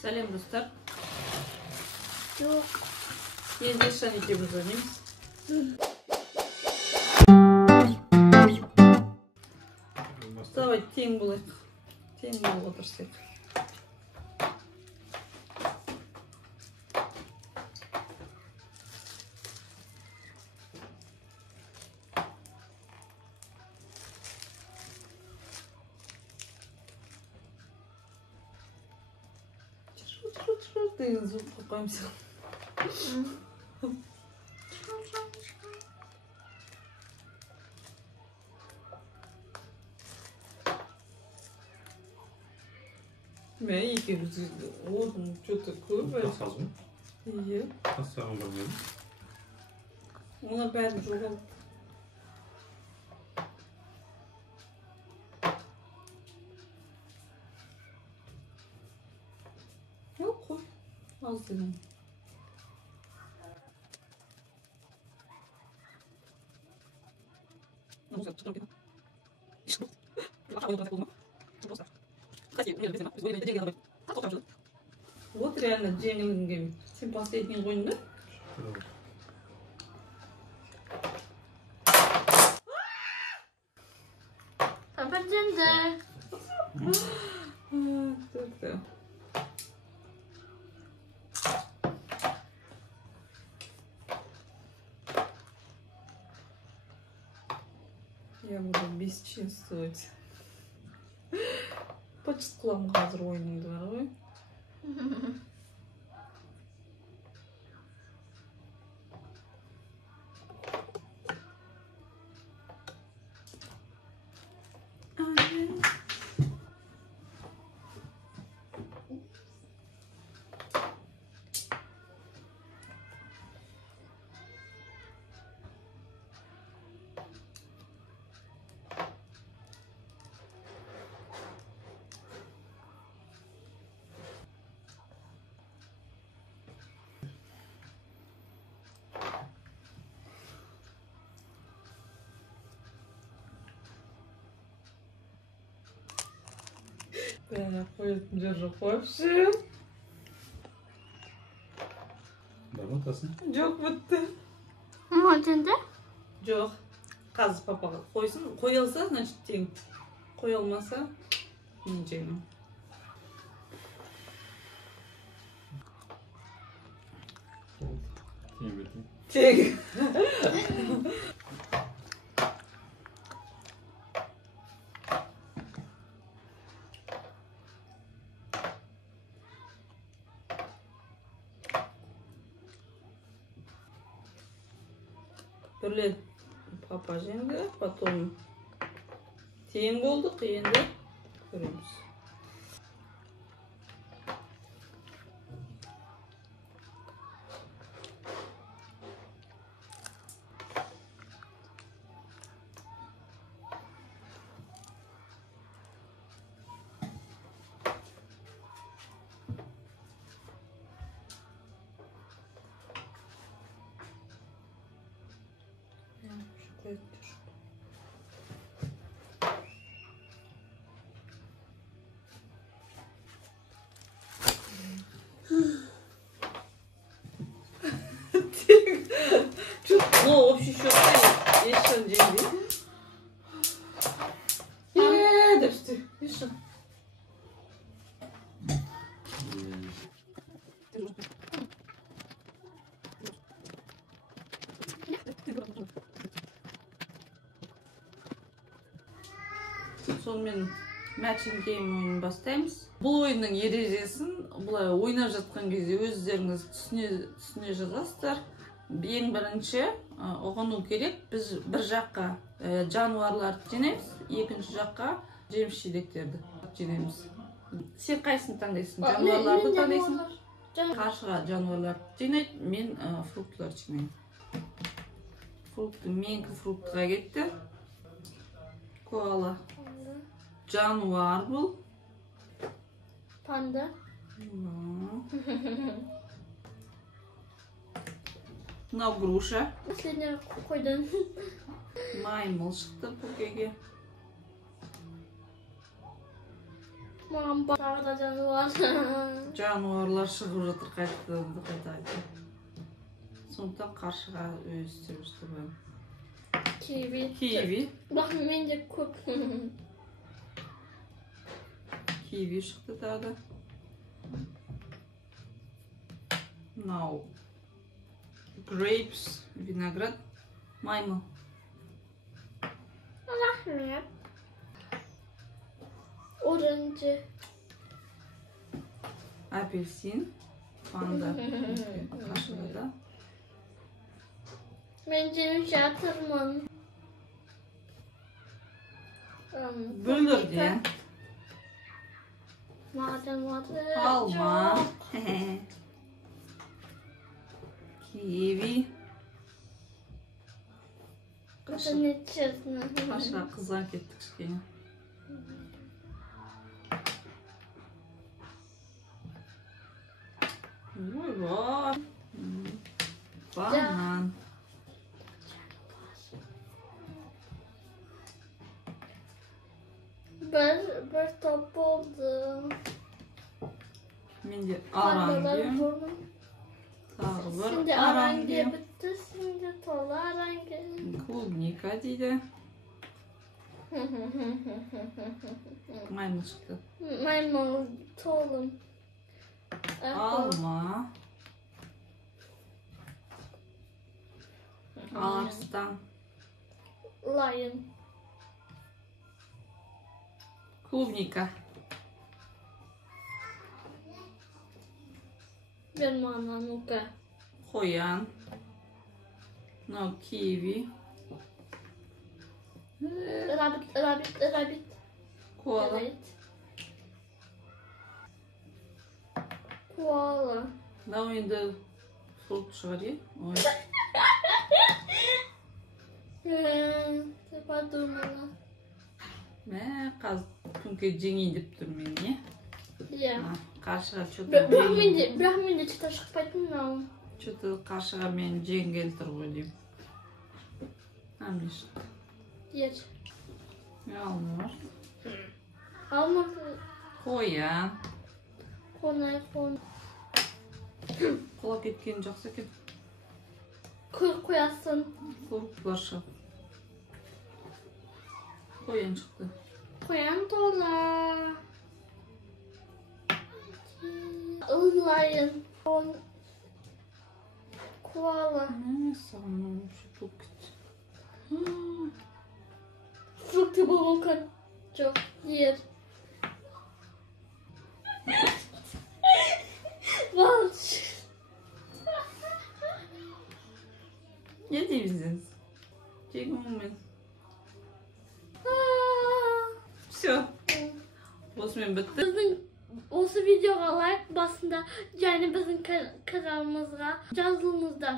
Сәлем достар. Жоқ. Енді Ешан екеуміз ойнаймыз. Давай тең болайық. Тең болып отырсақ. Деген звук қоймыз. Мен екеуміз орын что-то көп. Тасазым? Иә. Тасағым бар менің. Ona бәрін жоғалып. Yok koy. Az dedim. Вот реально жеңілінген. Сен последний қойдың да? Kapatındı. Çok. Я буду бесчинствовать. Почти қыламын қазір ойыныңды бар ғой. Так, koyuyorum жоқ вообще. Бар ма тасын? Жоқ бітті. Kapatındı. Жоқ. Қазір папаға қойсын. Қой алса, значит тең. Қой алмаса, мен жеңім. Тең бердім. Тең. Бірле папа жеңді, потом тең болдық, енді көреміз. Ну, вообще еще Ешан жеңді. Дәпсті, Ешан. Сонымен matching game ойынын бастаймыз. Бұл ойынның ережесін бұлай ойнап жатқан кезде өздеріңіз түсіне жазасыздар. Ең бірінші ұғыну керек, біз бір жаққа жануарларды жинаймыз, екінші жаққа жеміс жидектерді жинаймыз. Сен қайсыны таңдайсың? Жануарларды таңдайсың? Қаршыға жануарларды жинайды, мен фруктыларды жинаймын. Менікі фруктыға кетті. Коала. Жануар бұл. Panda. Мынау груша. Последний koydun. Маймыл шықты пукеге. Mağam bağda canı var. Жануарлар шығып жатыр қайтадан қайта. Сондықтан қаршыға өстіп жүрді. Kiwi. Bak bence köp. Kiwi шықты тағы да. Мынау grapes, виноград, маймыл. Rahmet. Orange. Апельсин, панда. Қаршыда. Bence yatırman. Böldürgen. Maden vardı. Alma. Kiwi. Kızın içerisine. Қаршыға қызған кеттік кішкене. Ой, var. Banan. Bir top oldu. Mende Tarlalar arangem. burnum. Tағы бір Şimdi arange arangem. bitti. Şimdi tola arange. Клубника дейді. Maymun çıktı. Maymun toğlum. Alma. Arslan. Lion. Клубника. Benim anam Nuka. Koyan. No kiwi. Rabbit. Koala. Evet. Koala. Да енді фрукт шығар е. Ой. Подумала. Мә, қазір күнке жеңейін деп тұр мен, е. Иә. Қаршыға что-то Бірақ менде çıta шықпайтын мынау. Что-то қаршыға мен жеңгелі тұр ғой деймін. Амне шықты. Yer. Алмар. Alma. Қоян. Konay. Құлап кеткені жақсы екен. Koyasın. Фруктылар шығып. Қоян шықты. Koyan tola. Lion. Koala. Саған что-то кетті. Fruktu volkan. Çok yer. Valç. Не деймісіз? Жеңуім мен. Все. Осымен бітті. Bizim осы videoga like basın da yani bizim kanalımıza yazılınızlar.